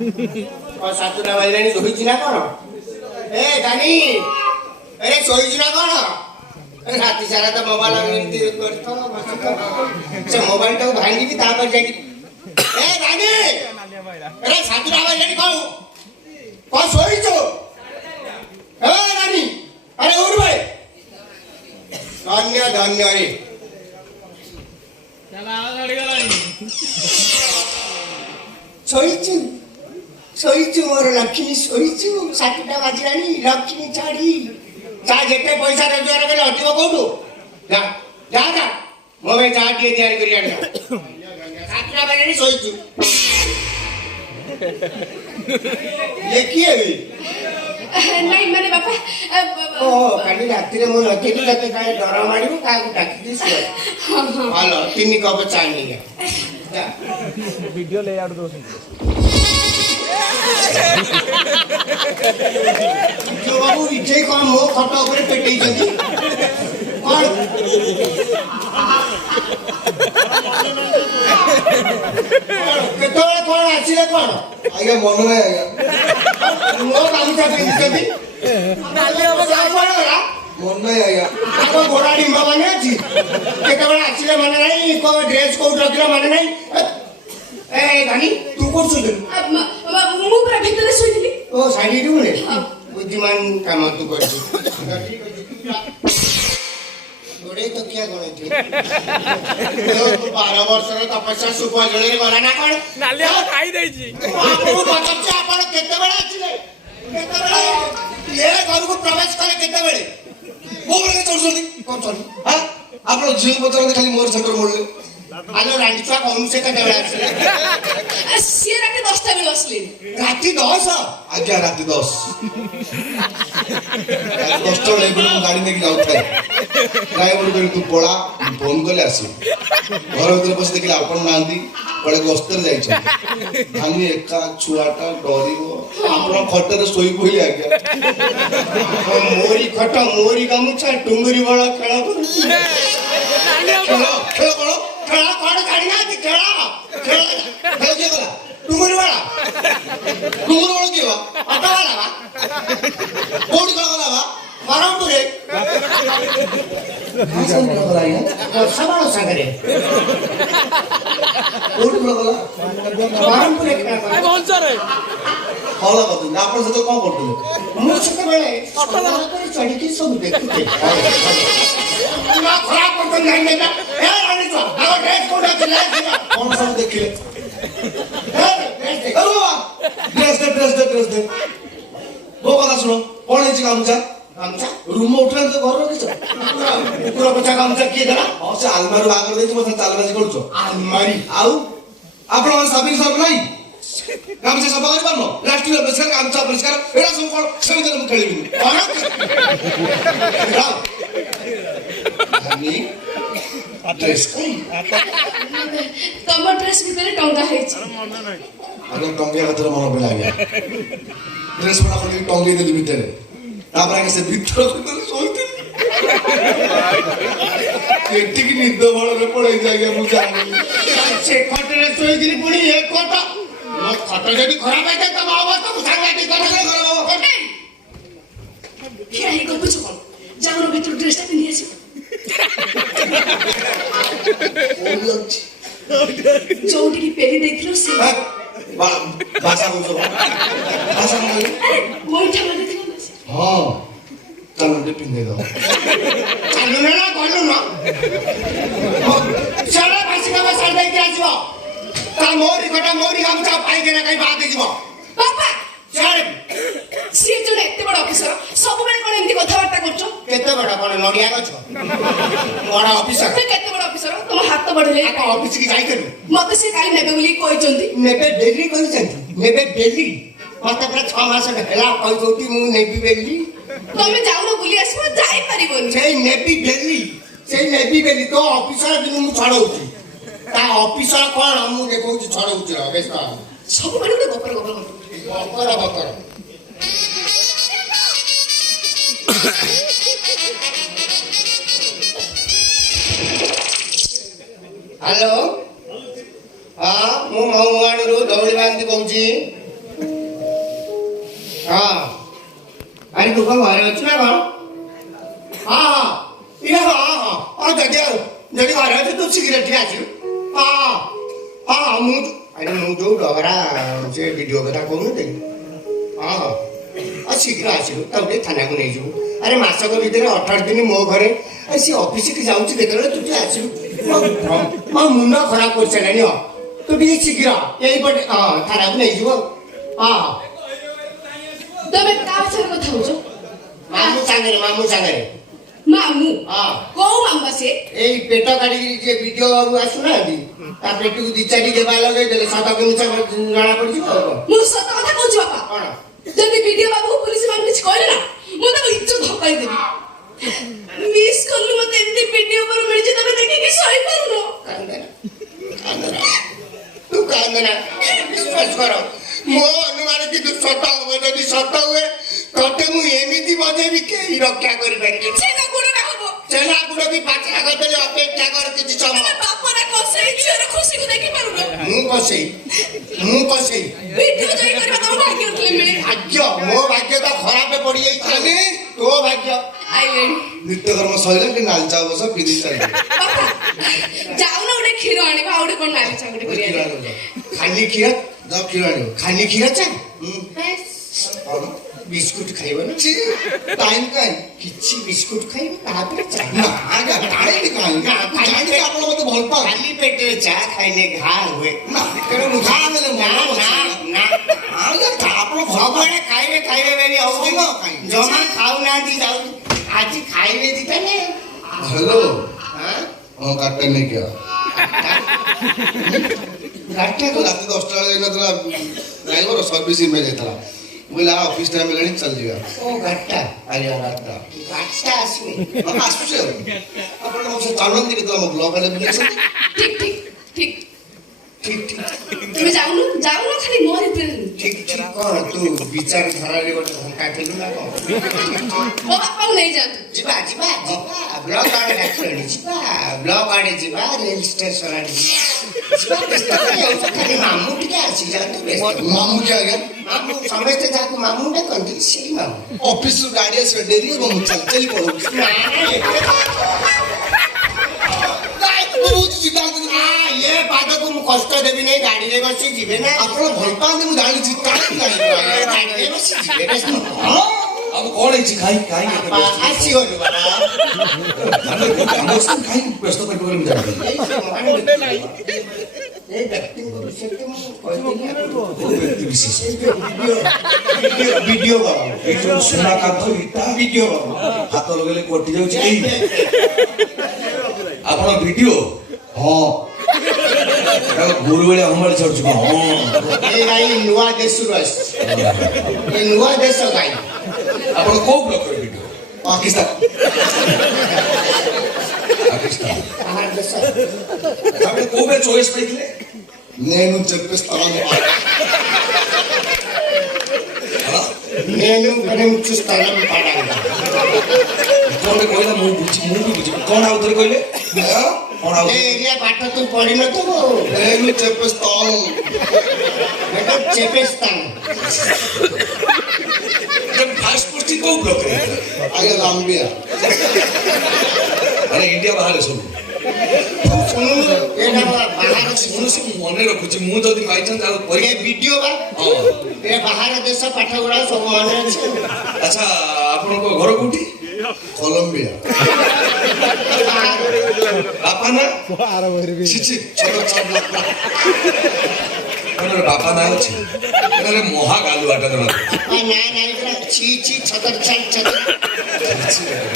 ସାତଟା ବାଜିଲାଣି ଶୋଇଛି ନା କଣ? ଏ ଜାନି ଆରେ ଶୋଇଛୁ ନା କଣ? ରାତି ସାରା ତ ମୋବାଇଲ ଏମିତି କରିଥିବ ସେ ମୋବାଇଲ ଟାକୁ ଭାଙ୍ଗିବି ତାପରେ ଯାଇକି ଏ ଜାନି ଆରେ ସାତଟା ବାଜିଲାଣି କଣ ଶୋଇଛୁ? ଏ ଜାନି ଆରେ ଉଠ ଭାଇ ଧନ୍ୟ ଧନ୍ୟ ରେ ଶୋଇଛୁ ଶୋଇଛୁ ମୋର ଲକ୍ଷ୍ମୀ ଶୋଇଛୁ। ସାତଟା ବାଜିଲାଣି ଲକ୍ଷ୍ମୀ ଛାଡ଼ି ଚା ଯେତେ ପଇସା ରୋଜଗାର କଲେ ଅଧିକ କୋଉଠୁ ଯା ଯା ଯା ମୋ ପାଇଁ ଚା ଟିକେ ତିଆରି କରି ଆଣିବା। ସାତଟା ବାଜିଲାଣି ଶୋଇଛୁ। କିଏ ନାଇଁ ମାନେ ବାପା କାଲି ରାତିରେ ମୁଁ ନଥିଲି ତତେ କାଳେ ଡର ମାଡ଼ିବୁ କାହାକୁ ଡାକିକି ଶୁଏ। ଭଲ 3 କପ ଚା ନେଇଯା। ଭିଡିଓ ଲେଆଉଟ୍ ଦଉଛନ୍ତି ବାବୁ ବିଜୟ କଣ ମୋ ଖଟ ଉପରେ ପେଟେଇଛନ୍ତି କଣ? କେତେବେଳେ କଣ ଆସିଲେ କଣ? ଆଜ୍ଞା ମନ ନାହିଁ ଆଜ୍ଞା ମୋ ଗାମୁଛା ପିନ୍ଧିଛନ୍ତି ମନ ନାହିଁ ଆଜ୍ଞା ତାଙ୍କ ଗୋଡା ଡିମ୍ବ ମାନେ ଅଛି। କେତେବେଳେ ଆସିଲେ ମାନେ ନାହିଁ କୋଉ ଡ୍ରେସ୍ କୋଉଠି ରଖିଲେ ମାନେ ନାହିଁ। ଏ ଗାନି ତୁ କୋଉଠି ଶୋଇଥିଲୁ? ମୁଁ ପୁରା ଭିତରେ ଶୋଇଥିଲି। ଓ ଶାଢୀ ରୁମରେ ବୁଦ୍ଧିମାନ କାମ ତୁ କରିଛୁ। ଗୋଡେ ତକିଆ କଣ ଏଠି 12 ବର୍ଷର ତପସ୍ୟା ସୁପଜଳରେ ଗଲା ନା କଣ? ନାଲି ଖାଇ ଦେଇଛି। ଆପଣଙ୍କୁ ପଚାରୁଛି ଆପଣ କେତେବେଳେ ଆସିଲେ? କେତେବେଳେ ଏ ଘରକୁ ପ୍ରବେଶ କଲେ? କେତେବେଳେ ମୋ ବେଳେ ଚଢୁଛନ୍ତି କଣ ଚଢି ଆପଣ ଝିଅକୁ ପଚାରନ୍ତି ଖାଲି ମୋର ସାଙ୍ଗରେ ମୋଡିଲେ। ଆଲୋ ରାଣ୍ଡି ଛୁଆ କହୁନୁ ସେ କେତେବେଳେ ଆସିଲେ? ସିଏ ରାତି 10ଟା ବେଳେ ଆସିଲେ। ରାତି 10? ଆଜ୍ଞା ରାତି 10 ବେଳେ ମୁଁ ଗାଡି ନେଇକି ଯାଉଥାଏ। ଡ୍ରାଇଭର କହିଲି ତୁ ପଳା ଫୋନ କଲେ ଆସିବୁ। ଘର ଭିତରେ ବସି ଦେଖିଲେ ଆପଣ ନାହାନ୍ତି କୁଆଡେ ଗସ୍ତରେ ଯାଇଛନ୍ତି। ଖାଲି ଏକା ଛୁଆଟା ଡରିବ ଆପଣ ଖଟରେ ଶୋଇ ପଇଲେ ଆଜ୍ଞା। ମୋରି ଖଟ ମୋରି ଗାମୁଛା ଟୁଙ୍ଗୁରି ବଳ ଖେଳ କରୁଛି। ଖେଳ ଖେଳ କଣ ଖେଳ କଣ ଜାଣିନାହାନ୍ତି? ଖେଳ ଖେଳ ଖେଳ କିଏ କଲା? ଟୁଙ୍ଗୁରି ବଳ ତୁମର ବଳ କିଏ ବା? ଅଟୋ ବାଲା ବା କୋଉଠି ଖେଳ କଲା ବା? ବରହମପୁରରେ ବର୍ଷା ବାଳ ସାଙ୍ଗରେ କୋଉଠି ଖେଳ କଲା? ବରହମପୁରରେ ଖେଳ କଲା। ହଳ କରୁଛନ୍ତି ଆପଣ ସେତେବେଳେ କଣ କରୁଥିଲେ? ମୁଁ ସେତେବେଳେ ଚଢିକି ସବୁ ଦେଖୁଥିଲି। ଖରାପ କରୁଛନ୍ତି ଜାଣିଲେ କଣ ସବୁ ଦେଖିଲେ? ଡ୍ରେସ୍ ଦେ ମୋ କଥା ଶୁଣ କଣ ହେଇଛି ଗାମୁଛା? ରୁମ ଉଠିଲା ତ ଘର ରଖିଛ? କୁକୁର ପଛା ଗାମୁଛା କିଏ ଦେଲା? ହଁ ସେ ଆଲମାରି ବାହାଘର ଦେଇଛି ମୋ ଚାଲବାଜି କରୁଛ। ଆଲମାରି ଆଉ ଆପଣଙ୍କର ସାବିଂ ସର୍ଫ ନାହିଁ? ଗାମୁଛା ସଫା କରିପାରୁନ? ଲାଷ୍ଟିକ ପରିଷ୍କାର ଗାମୁଛା ପରିଷ୍କାର ଏଇଟା ସବୁ କଣ ସେମିତି ମୁଁ ଖେଳିବିନି। ତମ ଡ୍ରେସ୍ ଭିତରେ ଟଙ୍ଗା ହେଇଛି। ଆଜ୍ଞା ଟଙ୍ଗିଆ କଥାରେ ମନେ ପଡ଼ିଲା ଆଜ୍ଞା। ଡ୍ରେସ୍ ପଟା କରିକି ଟଙ୍ଗେଇ ଦେଲି ଭିତରେ। ତାପରେ ଆଜ୍ଞା ସେ ଭିତରକୁ ଶୋଇଥିଲି। ଏଠିକି ନିଦ ବଳରେ ପଳେଇଛି ଆଜ୍ଞା ମୁଁ ଜାଣିନି। ସେ ଖଟରେ ଶୋଇକିରି ପୁଣି ଏ ଖଟ ମୋ ଖଟ ଯଦି ଖରାପ ହେଇଥାଏ ତମ ଅବସ୍ଥା ମୁଁ ସାଙ୍ଗେ ଖରାପ ହବ। ଠିଆ ହେଇ ଗପୁଛ କଣ? ଯାଉନ ଭିତରୁ ଡ୍ରେସ୍ଟା ପିନ୍ଧି ଆସିବ। ଯୋଉଠିକି ପେଲି ଦେଇଥିଲ ସେ ଭାଷା କହୁଛ ଗୋଇଠା ମାରିଥିଲ। ହଁ ଚାଲ ଟିକେ ପିନ୍ଧେଇ ଦବ। ଚାଲୁନ ନା ଗଲୁନ ସାରା ଭାସି କାମ ସାରି ଦେଇକି ଆସିବ। ତା ମୋରି ଖଟ ମୋରି ଗାମୁଛା ପାଇକିନା କାହିଁ ବାହା ଦେଇଯିବ। ବାପା ସିଏ ଜଣେ ଏତେ ବଡ ଅଫିସର ସବୁବେଳେ କଣ ଏମିତି କଥାବାର୍ତ୍ତା କରୁଛ? କେତେ ବଡ କଣ ନଡିଆ ଗଛ ବଡ ଅଫିସର? କେତେ ବଡ ଅଫିସର? ତମ ହାତ ବଢିଲେ ଅଫିସ କି ଯାଇଥିଲୁ? ମତେ ସେ କାଲି ନେବେ ବୋଲି କହିଛନ୍ତି। ନେବେ ବେଲି କହିଛନ୍ତି? ନେବେ ବେଲି? ମତେ ପୁରା 6 ମାସ ହେଲା କହିଛନ୍ତି ମୁଁ ନେବି ବେଲି। ତମେ ଯାଉନ ବୁଲି ଆସିବ ଯାଇପାରିବନି। ସେଇ ନେବି ବେଲି ତ ଅଫିସର କିନ୍ତୁ ମୁଁ ଛଡଉଛି। ତା ଅଫିସର କଣ ମୁଁ ଦେଖଉଛି ଛଡଉଛି। ସବୁବେଳେ ଗୋଟେ ଗପର ଗପର ବକର ବକର ହ୍ୟାଲୋ ହଁ ମୁଁ ମହୁଆଣୀରୁ ଦଉଳି ବାନ୍ତି କହୁଛି। ହଁ ଆରେ ତୁ କଣ ଘରେ ଅଛୁ ନା କଣ? ହଁ ଇଏ ଯଦି ଘରେ ଅଛୁ ତୁ ଶୀଘ୍ର ଟିକେ ଆସିବୁ। ମୁଁ ଯୋଉ ଡହରା ସେ ଭିଡ଼ିଓ କଥା କହୁନଥିଲି ଶୀଘ୍ର ଆସିବୁ ତାକୁ ଟିକେ ଥାନାକୁ ନେଇଯିବୁ। ଆରେ ମାସକ ଭିତରେ 18 ଦିନ ମୋ ଘରେ ସେ ଅଫିସକି ଯାଉଛି କେତେବେଳେ ତୁ ଟିକେ ଆସିବୁ। ମୋ ମୁଣ୍ଡ ଖରାପ କରିସାରିଲାଣି। ତୁ ଟିକେ ଶୀଘ୍ର ଏଇପଟେ ଥାନାକୁ ନେଇଯିବ। ତମେ କାହା ସାଙ୍ଗରେ କଥା ହଉଛ? ମାମୁଁ ସାଙ୍ଗରେ ମାମୁଁ କୋଉ ମାମୁଁ ସେ? ଏଇ ପେଟ କାଢିକି ଯିଏ ଭିଡ଼ିଓ ବାବୁ ଆସୁନାହାନ୍ତି ତା ପେଟକୁ 2-4 ଗେବା ଲଗେଇଦେଲେ ସତ ମିଛ ଜଣା ପଡିଯିବ। ମୁଁ ସତ କଥା କହୁଛି ବାପା। କଣ ଯଦି ଭିଡ଼ିଓ ବାବୁ ପୁଲିସ ମାନେ କିଛି କହିଲେ ନା ମୁଁ ତାକୁ ଇଜ୍ଜତ ଧକାଇ ଦେବି। ମିସ୍ କଲୁ ମତେ ଏମିତି ଭିଡ଼ିଓ ଉପରେ ମିଳିଛି ତମେ ଦେଖିକି ସହିପାରୁନ। ତୁ କାନ୍ଦନା ବିଶ୍ୱାସ କର ମୋ ଅନୁମାନ କିନ୍ତୁ ସତ ହବ। ଯଦି ସତ ହୁଏ ତତେ ମୁଁ ଏମିତି ବଜେଇବି କେହି ରକ୍ଷା କରିପାରିବେନି। ଛେନା ଗୁଡଟା ହବ। ଛେନା ଗୁଡ ବି ପାଚରା କରିଦେଲେ ଅପେକ୍ଷା କର କିଛି ସମୟ। ବାପରା କଷେଇ ଝିଅର ଖୁସିକୁ ଦେଖିପାରୁନ। ମୁଁ କଷେଇ ଭିଡ଼ିଓ ଜୟ କରିବା ତମ ଭାଗ୍ୟ ଥିଲେ ମିଳେ। ଭାଗ୍ୟ ମୋ ଭାଗ୍ୟ ତ ଖରାପ ପଡିଯାଇଛି। ତୋ ଭାଗ୍ୟ ଆଇଲେଣି। ନିତ୍ୟକର୍ମ ସରିଲା କି ନାଲି ଚା ବସ ପିରି ଚାଲିବ। ଯାଉନ ଗୋଟେ କ୍ଷୀର ଆଣିବା ଆଉ ଗୋଟେ କଣ ନାଲି ଚା ଗୋଟେ କରିବା। ଖାଲି କ୍ଷୀର ଯାଅ କ୍ଷୀର ଆଣିବ। ଖାଲି କ୍ଷୀର ଚା କଣ ବିସ୍କୁଟ ଖାଇବ ନା? ଟାଇମ୍ କାଇଁ କିଛି ବିସ୍କୁଟ ଖାଇବ ତାପରେ ଚା। ଟାଇମ୍ କାଇଁ ଜାଣିକି ଆପଣ ମତେ ଭଲ ପାଅ। ଖାଲି ପେଟରେ ଚା ଖାଇଲେ ଘା ହୁଏ। ଘା ହେଲେ ମନ ଆପଣ ସବୁବେଳେ ଖାଇବେ ବେରି ହଉଛି ସମୟ କାଇଁ? ଜମା ଖାଉନାହାନ୍ତି ଯାଉଛି ଆଜି ଖାଇବେ ଦିଟା ନା। ହ୍ୟାଲୋ ହଁ କାର୍ଟା ନେଇକି ଆ। ରାତି 10ଟା ବେଳେ ଯାଇନଥିଲା ଡ୍ରାଇଭର ସର୍ଭିସ ଇମେଲ୍ ହେଇଥିଲା। ମୁଁ କହିଲି ଅଫିସ ଟାଇମ୍ ହେଲାଣି ଚାଲିଯିବା। ଓ ଗାଡିଟା ଆଜ୍ଞା ଗାଡ଼ିଟା ଆସିବେ ଆସୁଛି ଆଉ ଆପଣ ମୋ ସହ ଚାଲନ୍ତି କେତେବେଳେ ମୋ ବ୍ଲକ୍ ଆଡ଼େ ବୁଲି ଆସନ୍ତି। ଠିକ তুমি যাওনো খালি মোর ভিতরে ঠিক কଣ ତୁ ବିଚାରଧାରାରେ ଗୋଟେ ଘଣ୍ଟା ଥିଲୁ ନା କଣ? ମୋ ବାପା ନେଇ ଯାଆନ୍ତୁ। ଯିବା ବ୍ଲକ ଆଡେ ଡାକିଲେଣି। ବ୍ଲକ ଆଡେ ଯିବା ରେଲ ଷ୍ଟେସନ ଆଡେ ଯିବା। ଖାଲି ମାମୁଁ ଟିକେ ଆସିଯାଆନ୍ତୁ। ମାମୁଁ କି ଆଜ୍ଞା ମାମୁଁ ସମସ୍ତେ ଯାହାକୁ ମାମୁଁ ଡାକନ୍ତି ସେଇ ମାମୁଁ। ଅଫିସରୁ ଗାଡ଼ି ଆସିବା ଡେରି ହେବ ମୁଁ ଚାଲି ପଳଉଛି। ଇଏ ପାଦକୁ ମୁଁ କଷ୍ଟ ଦେବି ନାହିଁ। ଗାଡିରେ ବସି ଯିବେ ନା? ଆପଣ ଭଲ ପାଆନ୍ତି ମୁଁ ଜାଣିଛି ଗାଡିରେ ବସି ଯିବେ ଆଉ କଣ ହେଇଛି ଖାଇ ଆସିଗଲୁ ବାବା। ଖାଇ ବ୍ୟସ୍ତ କରିବ ବୋଲି ମୁଁ ଜାଣିଲି। ଏଇ ବ୍ୟକ୍ତିଙ୍କ ବିଷୟରେ ମୁଁ କହିଥିଲି ଭିଡିଓ ବାବୁ ଏଇ ଯୋଉ ସୁନା କାନ୍ଥ ଇଟା ଭିଡିଓ ବାବୁ ହାତ ଲଗେଇଲେ କଟି ଯାଉଛି। ଏଇ ଆପଣ ଭିଡିଓ ହଁ ଗୋରୁ ଭଳିଆ ହମାଳି ଛାଡୁଛୁ କଣ? ଏ ଗାଈ ନୂଆ ଦେଶରୁ ଆସିଛି। ଏ ନୂଆ ଦେଶ ଗାଈ। ଆପଣ କୋଉ ବ୍ଲକରେ ଭିଡିଓ? ପାକିସ୍ତାନ କାହାର ଦେଶ? ଆପଣ କୋଉ ବେ ଚଏସ୍ ପାଇଥିଲେ? నేను చెప్పిస్తాను నేను ప్రేమించుస్తాను పడంగా କୋଉଟେ କହିଲା ମୁଁ ବି ବୁଝିବି। କଣ ଆଉ ଥରେ କହିଲେ? କଣ ଆଉ ଏରିଆ ପାଠ ତୁ ପଢିନଥିବ। నేను చెప్పిస్తాను చెప్పేస్తాను। ଫାଷ୍ଟ ପୋଷ୍ଟିଂ କୋଉ ବ୍ଲକରେ? ଆଜ୍ଞା ଲାମ୍ବିଆ ଆରେ ଇଣ୍ଡିଆ ବାହାରେ ସବୁ ମନେ ରଖୁଛି। ମୁଁ ଯଦି ପାଇଛନ୍ତି ଆଉ ଭିଡିଓ ବା ଏ ବାହାର ଦେଶ ପାଠ ଗୁଡା ସବୁ ମନେ ଅଛି। ଆଚ୍ଛା ଆପଣଙ୍କ ଘର କୋଉଠି? କଲମ୍ବିଆ ବାପା ନା ବାପା ନା ଅଛି ମହା ଗାଲୁଆଟା ଜଣା।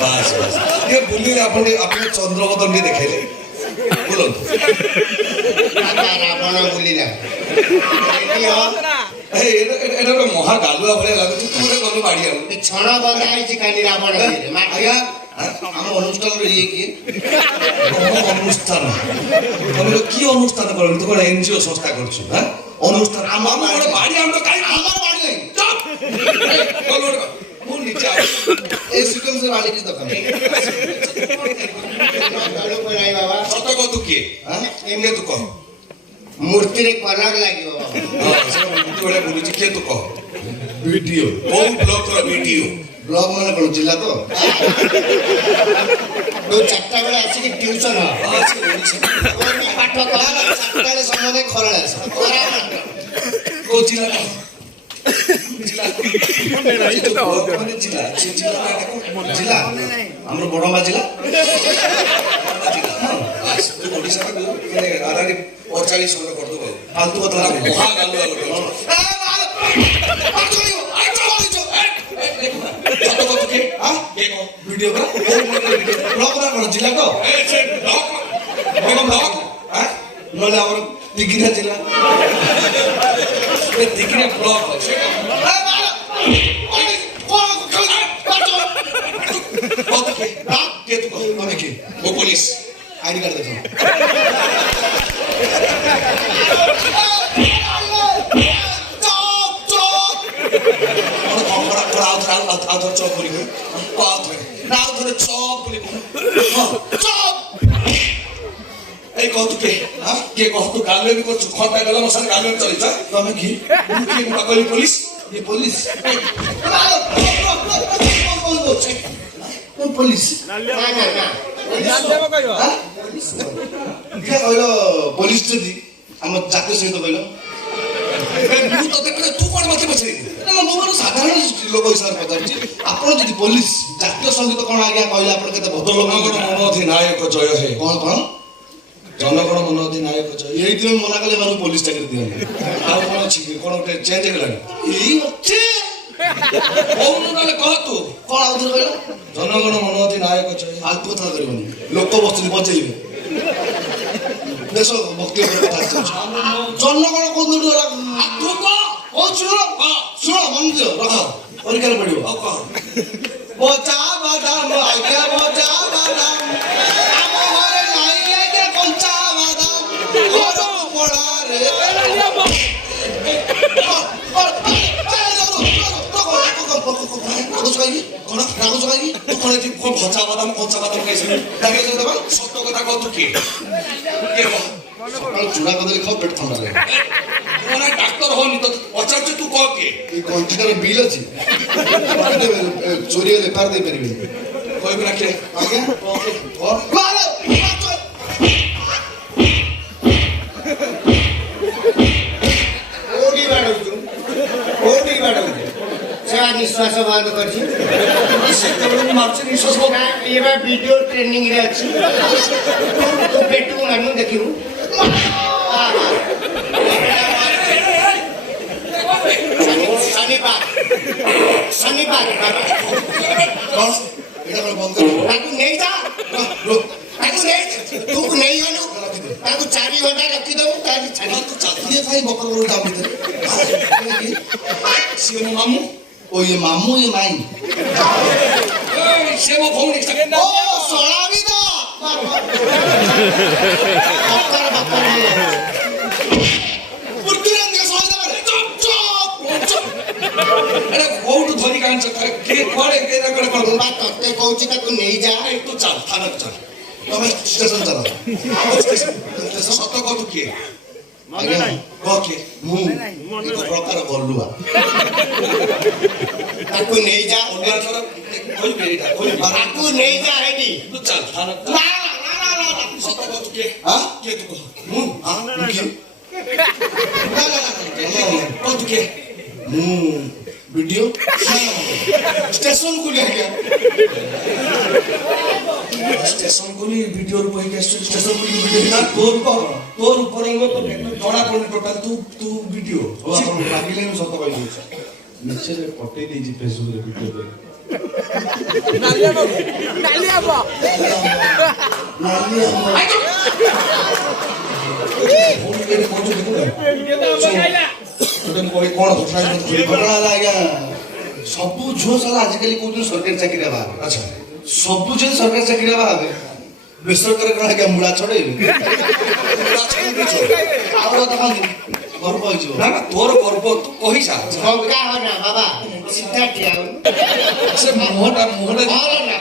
ବାସ୍ ଟିକେ ବୁଲିଲେ ଆପଣ ଚନ୍ଦ୍ରବଦନ ଟିକେ ଦେଖେଇଲେ ବୁଲନ୍ତୁ। ରାବଣ ବୁଲିଲା ଏଟା ଗୋଟେ ମହା ଗାଲୁଆ ଭଳିଆ ଲାଗୁଛି। ତୁ ଗୋଟେ ଗଲୁ ବାଡି ଆଣୁ ଛଣ ବନ୍ଧା ହେଇଛି ଖାଲି ରାବଣ। ଆଜ୍ଞା ଆମ ଅନୁଷ୍ଠାନରେ ଇଏ କିଏ? ଅନୁଷ୍ଠାନ ତମେ କି ଅନୁଷ୍ଠାନ କର? ତୁ କଣ ଏନଜିଓ ସଂସ୍ଥା କରୁଛୁ? ଅନୁଷ୍ଠାନ ଆମ ବାଡି ଆଣୁ କାହିଁ? আমার বাড়ি নাই ମୁଁ ନିଜେ এই সিকোয়েন্সের বাড়ি কি দোকান ବାବା ସତ କହ ତୁ କିଏ? ଏମିତି ତୁ କହ। ମୂର୍ତ୍ତିରେ କଲର ଲାଗିବ ସେଟା ମୂର୍ତ୍ତି ଭଳିଆ ବୁଲୁଛି କିଏ ତୁ କହ ଭିଡିଓ କୋଉ ବ୍ଲକର ଭିଡିଓ ବ୍ଲଗ ମାନେ କଣ ଜିଲ୍ଲା ତ ତୁ 4ଟା ବେଳେ ଆସିକି ଟ୍ୟୁସନ ପାଠ କର 4ଟାରେ ସମୟ ନାହିଁ ଖରାଳେ ଆସ କୋଉ ଜିଲ୍ଲା କହ ଜିଲ୍ଲା ଜିଲ୍ଲା ଆମର ବଡମ୍ବା ଜିଲ୍ଲା ଓଡ଼ିଶାକୁ ଆରାରି 48 ଖଣ୍ଡ କରିଦେବ ଫାଲତୁ କଥା ନା ମହା ଗାଲୁଆ ଗୋଟେ ଭିଡିଓ ବ୍ଲଗ ନା କଣ ଜିଲ୍ଲା ତ ନହେଲେ ଆମର ଦିଘିରା ଜିଲ୍ଲା ତମେ କି ପୋଲିସ ଆଇଡି କାର୍ଡ ଦେଖ ଆଉଥରେ ଚପ କରିବୁ ଆଉଥରେ ଚପ କରିବୁ ଏଇ କହ ତୁ କିଏ କହ ତୁ ଗାଲୁଏ ବି କରୁଛୁ ଖଟା ଗଲା ମୋ ସାଙ୍ଗେ ଗାଲୁଏ ଚଳିଛ ତମେ କି କିଏ ମୁଁ କହିଲି ପୋଲିସ ये पुलिस पुलिस ନା ନା ନା କହିଲ ପୋଲିସ ଯଦି ଆମ ଜାତୀୟ ସହିତ କହିଲ ମୁଁ ତତେ କହିଲେ ତୁ କଣ ମତେ ପଚାରିବୁ ମୁଁ ମୋର ସାଧାରଣ ଲୋକ ହିସାବରେ ପଚାରୁଛି ଆପଣ ଯଦି ପୋଲିସ ଜାତୀୟ ସଙ୍ଗୀତ କଣ ଆଜ୍ଞା କହିଲେ ଆପଣ କେତେ ଭଦ୍ର ଲୋକ ଜନଗଣ ମନ ଅଧିନାୟକ ଜୟ ହେ କଣ କଣ ଜନଗଣ ମନ ଅଧିନାୟକ ଜୟ ହେ ଏଇଥିପାଇଁ ମନା କଲେ ଏମାନଙ୍କୁ ପୋଲିସ ଚାକିରି ଦିଅନ୍ତି ଆଉ କଣ ଅଛି କି କଣ ଗୋଟେ ଚେଞ୍ଜ ହେଇଗଲାଣି ଏଇ ଅଛି କହୁନୁ ନହେଲେ କହ ତୁ କଣ ଆଉଥରେ କହିଲ ଜନଗଣ ମନ ଅଧିନାୟକ ଜୟ ହେ ଆଲତୁ କଥା କରିବନି ଲୋକ ବସୁଛନ୍ତି ବଞ୍ଚେଇବେ ଦେଶ ଭକ୍ତି ଉପରେ କଥା ଆସିଛି ଜନଗଣ କୋଉ ତୁ କହ ଓ ଶୁଣ ଶୁଣ ମନ ଦିଅ ରଖ ପରୀକ୍ଷାରେ ପଡିବ ଆଉ କହ ବଜା ବାଦାମ ଆଜ୍ଞା ବଜା ବାଦାମ ଆମ ଘରେ ନାହିଁ ଆଜ୍ଞା କଞ୍ଚା ବାଦାମ ଘରକୁ ପଳାରେ କଣ ରାଗୁଛ କାହିଁକି ତୁ କଣ ଏଠି ଭଜା ବାଦାମ କଞ୍ଚା ବାଦାମ ଖାଇছিଲୁ ସତ କଥା କହ ତୁ କିଏ କିଏ କହ ସକାଳୁ ଚୁଡ଼ା କଦଳୀ ଖାଅ ପେଟ ଥଣ୍ଡା ଲାଗେ ମାନେ ଡାକ୍ତର ହଉନି ତ ପଚାରୁଛୁ ତୁ କହ କିଏ এই কন্টিটার বিল আছে চোরি হলে পার ଦେଇପାରିବେନି କହିବୁ ନା କିଏ ଆଜ୍ଞା କୋଉଠି ବାଡଉଛୁ କୋଉଠି ବାଡଉଛୁ ସେ ନିଶ୍ୱାସ ବନ୍ଦ କରିଛି ସେତେବେଳେ ମୁଁ ମାରୁଛି ନିଶ୍ୱାସ ନା ଇଏ ବା ଭିଡିଓ ଟ୍ରେନିଂରେ ଅଛି ତୁ ପେଟକୁ ମାନୁ ଦେଖିବୁ ଶନିବାର ଶନିବାର କଣ এটা କଣ ବନ୍ଦ କରିବ ତାକୁ ନେଇଯା ତାକୁ ନେଇ ତୁ ନେଇଗଲୁ ତାକୁ 4 ଘଣ୍ଟା ରଖିଦବୁ ତାକୁ ଛାଡି ତୁ ଚାକିରି ଖାଇ ବକର ବକର ଯାଉ ଭିତରେ ସିଏ ମୋ ମାମୁଁ ଓ ଇଏ ମାମୁଁ ଇଏ ମାଇଁ ସେ ମୋ ଭଉଣୀ ଓ ଶଳା ବି ତ ବକର ବକର ପୁର୍ତୁରାନ୍ଦିକ ଶଳା ଦେବାରେ ଆରେ କୋଉଠୁ ଧରିକି ଆଣିଛ କିଏ କୁଆଡେ କେତେ କୁଆଡେ କଣ ବା ତତେ କହୁଛି ତାକୁ ନେଇଯା ତୁ ଚାଲ ଥାନାକୁ ଚାଲ ତମେ ଷ୍ଟେସନ ଚାଲ ସତ କହ ତୁ କିଏ ଆଜ୍ଞା କହ କିଏ ମୁଁ ଏକ ପ୍ରକାର ଗଲୁଆ ତାକୁ ନେଇଯା ଅରୁଣାଚଳ କହିବି ଏଇଟା କହିବି ତାକୁ ନେଇଯା ଏଠି ତୁ ଚାଲ ଥାନାକୁ ନା ନା ନା ନା ସତ କହ ତୁ କିଏ ହଁ କିଏ ତୁ କହ ମୁଁ କିଏ କହ ତୁ କିଏ ମୁଁ ଭିଡିଓ ଷ୍ଟେସନ କୁ ଆଜ୍ଞା ଷ୍ଟେସନ କରି ଭିଡିଓ ରୁ କହିକି ଆସିଛୁ ଷ୍ଟେସନ କରି ଭିଡିଓ ନା ତୋର ଉପରେ ଜଣା ପଡୁନି ଟୋଟାଲ ତୁ ଭିଡିଓ ଆପଣ ରାଗିଲେ ମୁଁ ସତ କହିଦେଉଛି ନିଶ୍ଚୟ ପଠେଇ ଦେଇଛି ଫେସବୁକରେ ଭିଡିଓ କରି କଣ ଘଟଣା ଘଟଣା ହେଲା ଆଜ୍ଞା ସବୁ ଝିଅ ସାରା ଆଜିକାଲି କହୁଛନ୍ତି ସରକାରୀ ଚାକିରି ହେବା ଆଚ୍ଛା ସବୁ ଝିଅ ସରକାରୀ ଚାକିରି ହେବା ହେବେ ବେସରକାରୀ କଣ ଆଜ୍ଞା ମୂଳା ଛଡେଇବେ ଆଉ କଥା କହନ୍ତି ଗର୍ବ ହେଇଯିବ ନା ନା ତୋର ଗର୍ବ ତୁ କହିସା ଭଙ୍ଗା ହନା ବାବା ସିଧା ଠିଆ ହଉ ସେ ମୁହଁଟା ହର ନା